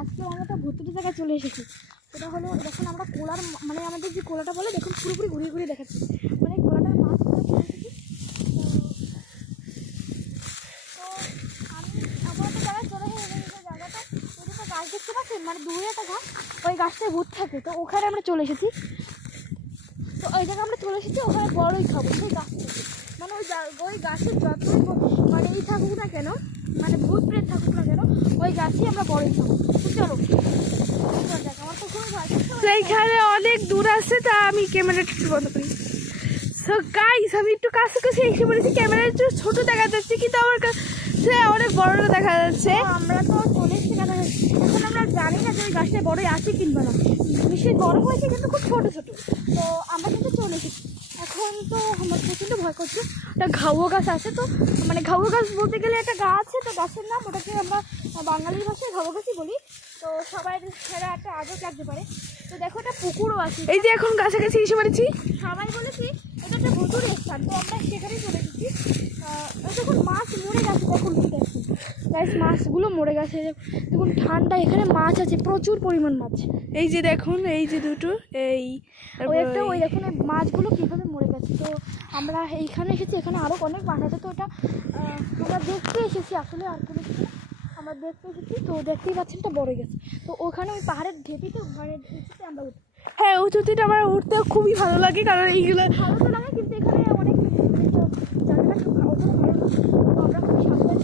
আজকে আমরা একটা ভর্তি জায়গায় চলে এসেছি। সেটা হলো দেখুন আমরা কোলার মানে আমাদের যে কোলাটা বলে দেখুন পুরোপুরি ঘুরিয়ে ঘুরিয়ে দেখাচ্ছি, মানে কোলাটার মাছ চলে এসেছি। তো আমি এখন একটা জায়গায় চলে এসেছি, জায়গাটা ওই একটা গাছ দেখতে পাচ্ছেন, মানে দূরে একটা গাছ, ওই গাছটায় ভূত থাকে, তো ওখানে আমরা চলে এসেছি। তো ওই জায়গায় আমরা চলে এসেছি, ওখানে বড়ই খাবো সেই গাছ থেকে, মানে ওই গাছের যতই মানে এই থাকুক না কেন, মানে ভূত প্রেত থাকুক না কেন, ওই গাছই আমরা বড়ই খাবো। চলো আমার তো খুবই ভালো। এইখানে অনেক দূর আছে, তা আমি ক্যামেরাটা একটু বন্ধ করি। সো গাইস, আমি একটু কাছাকাছি এসে বলেছি, ক্যামেরা একটু ছোট দেখা যাচ্ছে কিন্তু আমার কাছে অনেক বড় দেখা যাচ্ছে। আমরা তো চলে এসেছি কেন, এখন আমরা জানি না যে ওই গাছটায় বড়ই আছে কিংবা না, নিশ্চয়ই বড় হয়েছে কিন্তু খুব ছোটো ছোটো। তো আমরা কিন্তু চলে এসেছি। এখন তো আমার প্রচণ্ড ভয় করছে, একটা ঘাউয়া গাছ আছে, তো মানে ঘাউয়া গাছ বলতে গেলে একটা গাছ আছে, তো গাছের নাম ওটাকে আমরা বাঙালির ভাষায় ঘাউয়া গাছই বলি। তো সবাই সেটা একটা আজব লাগতে পারে। তো দেখো একটা পুকুরও আছে, এই যে এখন কাছাকাছি এসে পড়েছি। সবাই বলেছি এটা একটা ভুতুড়ে স্থান, তো আমরা সেখানেই চলে এসেছি। দেখুন মাছ মরে গেছে, দেখুন গাইস মাছগুলো মরে গেছে, দেখুন ঠান্ডা, এখানে মাছ আছে প্রচুর পরিমাণ মাছ। এই যে দেখুন, এই যে দুটো, এই ওই একটা ওই দেখুন এই মাছগুলো কীভাবে মরে গেছে। তো আমরা এইখানে এসেছি, এখানে আরও অনেক মাছ আছে, তো এটা আমরা দেখতে এসেছি আসলে, আর কোনো কিছু না, আমরা দেখতে এসেছি। তো দেখতেই পাচ্ছেন এটা বড় গেছে, তো ওখানে ওই পাহাড়ের ঢেপিতে মানে উঁচুতে আমরা উঠি। হ্যাঁ, উঁচুতে আমার উঠতে খুবই ভালো লাগে, কারণ এইগুলো ভালো তো লাগে, কিন্তু এখানে অনেক জায়গাটা খুব ভালো তো ভালো না। তো আমরা খুব সাবধানে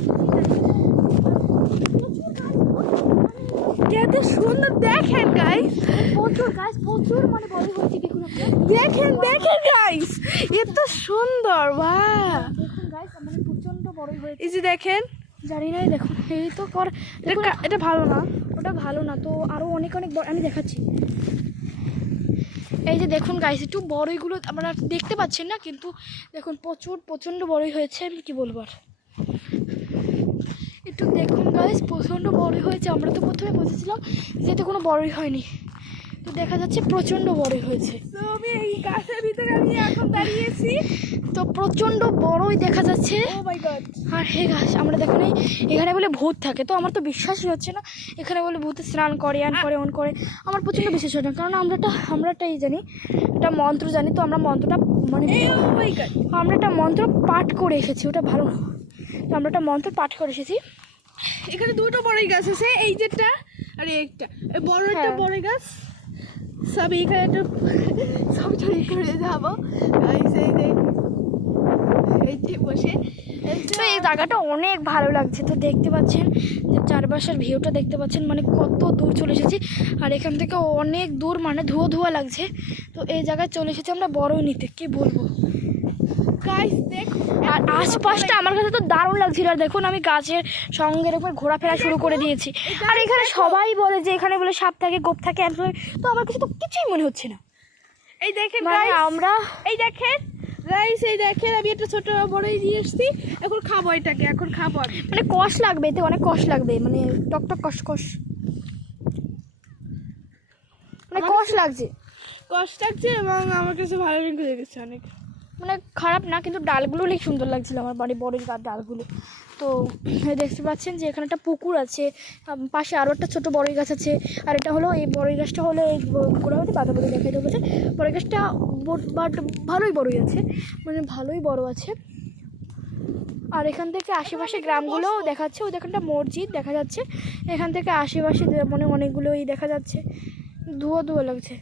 এত সুন্দর দেখেন গাইস, প্রচুর গাছ প্রচুর মানে বড় হয়েছে, দেখুন আপনারা দেখেন দেখেন গাইস, এত সুন্দর। বাহ, দেখুন গাছ মানে প্রচণ্ড বড়ই হয়েছে। এই যে দেখেন, জানি না, দেখুন এই তো এটা ভালো না, ওটা ভালো না, তো আরও অনেক অনেক বড় আমি দেখাচ্ছি। এই যে দেখুন গাইস একটু বড়ইগুলো আমরা দেখতে পাচ্ছেন না, কিন্তু দেখুন প্রচণ্ড বড়ই হয়েছে, আমি কি বলবো আর। একটু দেখুন গাইস প্রচণ্ড বড়ই হয়েছে, আমরা তো প্রথমে বুঝেছিলাম যে এতে কোনো বড়ই হয়নি, তো দেখা যাচ্ছে প্রচণ্ড বড়ই হয়েছে। তো আমি এই গাছের ভিতরে আমি এখন দাঁড়িয়েছি, তো প্রচণ্ড বড়ই দেখা যাচ্ছে। ও মাই গড। আর হে গাছ আমরা দেখুন এখানে বলে ভূত থাকে, তো আমার তো বিশ্বাসই হচ্ছে না, এখানে বলে ভূতে স্নান করে অন করে আমার প্রচণ্ড বিশ্বাস হয় না, কারণ আমরা একটা জানি, একটা মন্ত্র জানি, তো আমরা মন্ত্রটা মানে আমরা একটা মন্ত্র পাঠ করে এসেছি, ওটা ভালো না, তো আমরা একটা মন্ত্র পাঠ করে এসেছি। এখানে দুটো বড়ই গাছ আছে, এই যেটা আর একটা বড় একটা বড় গাছ। সব এখানে একটু সব ছড়ি করে যাবো, এই যে বসে। তো এই জায়গাটা অনেক ভালো লাগছে, তো দেখতে পাচ্ছেন যে চারপাশের ভিউটা দেখতে পাচ্ছেন, মানে কত দূর চলে এসেছি, আর এখান থেকে অনেক দূর, মানে ধোয়া লাগছে। তো এই জায়গায় চলে এসেছি আমরা বড়ই নিতে, কি বলবো গাইস দেখ, আর আশপাশটা আমার কাছে তো দারুণ লাগছিল। আর দেখুন আমি গাছের সঙ্গে এরকম ঘোরাফেরা শুরু করে দিয়েছি, আর এখানে সবাই বলে যে এখানে বলে সাপ থাকে, গোপ থাকে, তো আমার কাছে তো কিছুই মনে হচ্ছে না। এই দেখেন মানে গাইস, আমরা এই দেখেন গাইস, এই দেখেন আমি একটা ছোট বড়ই নিয়ে এসেছি, এখন খাবো এটাকে, এখন খাবো আমি। মানে কষ লাগবে, এতে অনেক কষ লাগবে, মানে টক কষ মানে কষ লাগছে, কষ্ট লাগছে এবং আমার কাছে ভালো লেগে গেছে অনেক, মানে খারাপ না, কিন্তু ডালগুলো অনেক সুন্দর লাগছিল আমার বাড়ি বড়ই ডালগুলো। তো দেখতে পাচ্ছেন যে এখানে একটা পুকুর আছে, পাশে আরও একটা ছোটো বড়ই গাছ আছে, আর এটা হলো এই বড়ই গাছটা হলো এই গোড়াতে বাঁধা বলে দেখাই দেবো, বড়ই গাছটা বাট ভালোই বড়ই আছে, মানে ভালোই বড় আছে। আর এখান থেকে আশেপাশে গ্রামগুলোও দেখাচ্ছে, ওই দেখানটা মসজিদ দেখা যাচ্ছে, এখান থেকে আশেপাশে মানে অনেকগুলোই দেখা যাচ্ছে, ধোয়া লাগছে।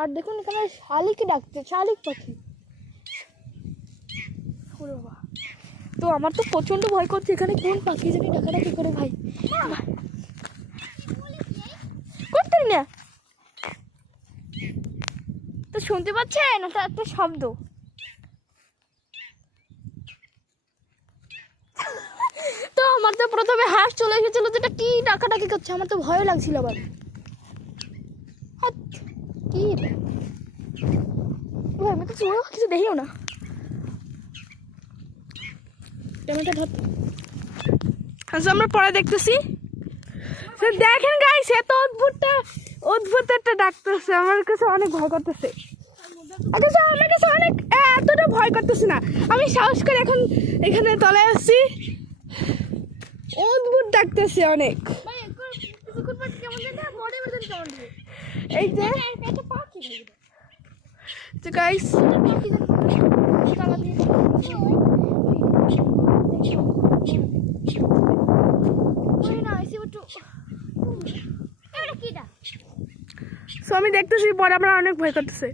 আর দেখুন এখানে শালিকই ডাকছে, শালিক পাখি। তো আমার তো প্রচণ্ড ভয় করছে, এখানে কোন পাখি জানি ডাকাডাকি করে ভাই, করতেন না তো শুনতে পাচ্ছেন, ওটা একটা শব্দ। তো আমার তো প্রথমে হাঁস চলে এসেছিল, যেটা কি ডাকাডাকি করছে, আমার তো ভয় লাগছিল আবার। কি আমি তো কিছু দেখিও না, টমেটো ধর। আচ্ছা আমরা পরে দেখতেছি। দেখেন গাইস, এত অদ্ভুত একটা ডাকতেছে, আমার কাছে অনেক ভয় করতেছে, আমার কাছে অনেক এতটা ভয় করতেছে না, আমি সাহস করে এখন এখানে তলায় আসছি। অদ্ভুত ডাকতেছে অনেক। ভাই কিছুক্ষণ পর কেমন জানি না বডি বের কেমন দিবে এই যে এটা পাখি তো গাইস পাখি তালা দিয়ে ওই না এসে একটু এটা কিটা সো আমি দেখতেছি পরে আমার অনেক ভয় করতেছে।